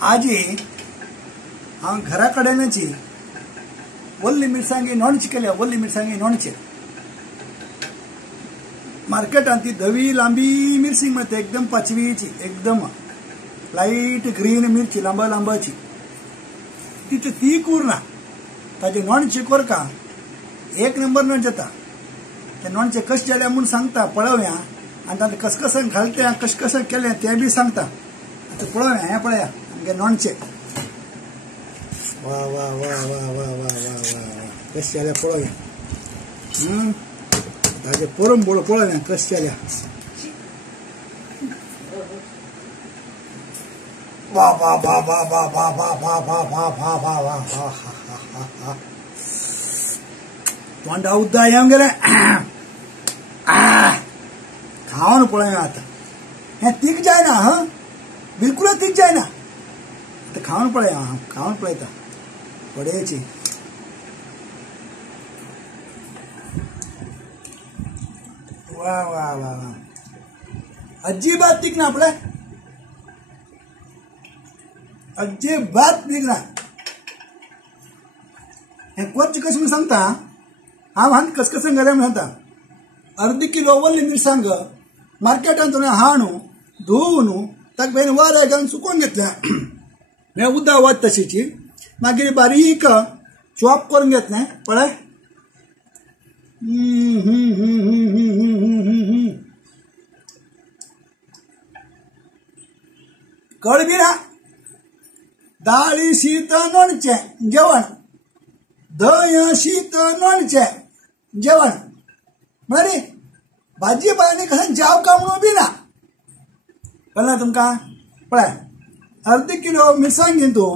आजी हांव घरा कडेनची वल्ली मिरसांगी नोणची केल्या वल्ली मिरसांगी नोणचे मार्केटात ती धवी लांबी मिरसी मिळते एकदम पाचवीची एकदम लाईट ग्रीन मिरची लांब लांबाची तिथे ती कुरना ताजे नोणचे कोरका एक नंबर नोण जाता ते नोणचे कशे जाल्या म्हणून सांगता पळोवया आनी तांकां कसकसन घालते कशें केलें तें बी सांगता आतां पळोवया हें पळया आमगे नोणचे वा वा वा वा वा वा वा वा कशें जाल्या पळोवया ताजे परंबळ पळोवया कशें जाल्या वा वा वा वा वा वा वा वा वा वा वा वा वा वा तोंडा उद्दा येवंक गेलें खावन पळोवया आतां हें तीख जायना हं बिलकुलच तीख जायना आतां खावन पळया हांव खावन पळयता पडयेची वा वा वा वा अजिबात तीख ना पळय अजिबात तीख ना हें करचें कशें म्हूण सांगता हांव हांगा कसकसन घाल्या म्हूण सांगता अर्द किलो वल्ली मिरसांग मार्केटांतून हाडून धुवन ताका पयलीं वर घालून सुकोवन घेतल्या हें उदक वत तशीची मागीर बारीक चॉप करून घेतलें पळय कळबी ना दाळी शीत लोणचें जेवण दय शीत लोणचें जेवण बरें भाजी पाणी कसं जाव का म्हणून बी ना कळ्ळें तुमकां पळय अर्द किलो मिरसांग तूं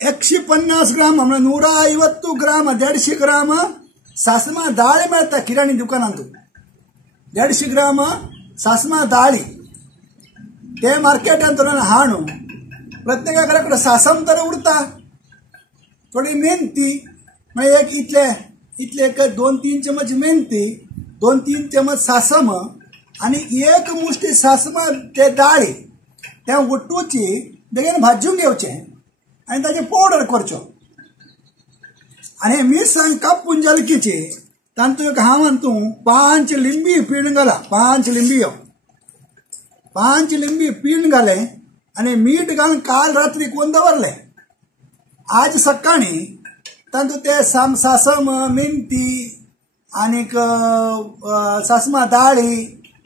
150 ग्राम म्हळ्यार 150 ग्राम 150 ग्राम सासमा दाळ मेळटा किराणी दुकानांत 150 ग्राम सासमा दाळी ते मार्केटांतून हाडून प्रत्येका घरा सासम तर उरता थोडी मेहनती मागीर एक इतले एक 2-3 चमच मेहनती 2-3 चमच सासम आनी एक मुष्टी सासमा ते दाळी ते उठूची बेगीन भाजून घेवचें आनी ताजे पावडर करच्यो आनी हे मिरसांग कापून जलकीची तातूंत हांव 5 लिंबी पिळून घाला 5 लिंबी पिळून घाले आनी मीठ घालून काल रात्री कोण दवरले आज सकाळी तातूंत ते सासम मेंथी आनीक सासमा दाळी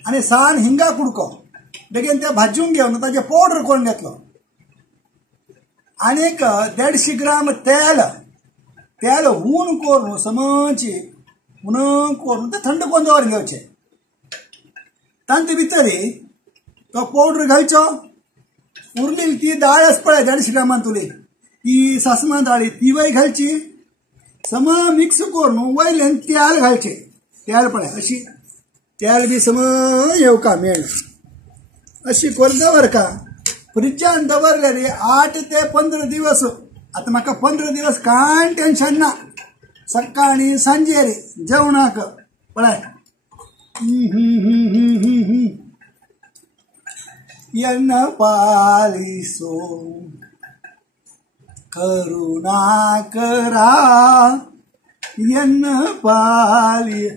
आनी सान हिंगा कुडको बेगीन ते भाजून घेवन ताजे पावडर करून घेतलो आनीक 150 ग्राम तेल हून करून समची हुन करून ते थंड करून दवरून घेवचें तांचे भितरी तो पावडर घालचो उरलेली ती दाळ आसा पळय 150 ग्रामांतली ती सासमा दाळी ती वय घालची सम मिक्स करून वयल्यान तेल घालचें तेल पळय अशी तेल बी सम येवका मेळ अशी करून दवरका फ्रिजान दवरल्यार 8 ते 15 दिवस आतां म्हाका 15 दिवस कांय टेन्शन ना सकाळी सांजेर जेवणाक पळय येन्न पालिसो करुणा करा येन्न पाली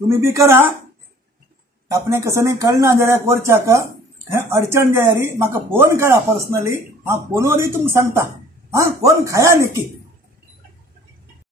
तुम्ही बी करा आपणे कसं नाही कळना जाल्यार करच्याक हें अडचण जाल्यार म्हाका फोन करा पर्सनली हांव फोनवरय तुमकां सांगता हां फोन खाया नक्की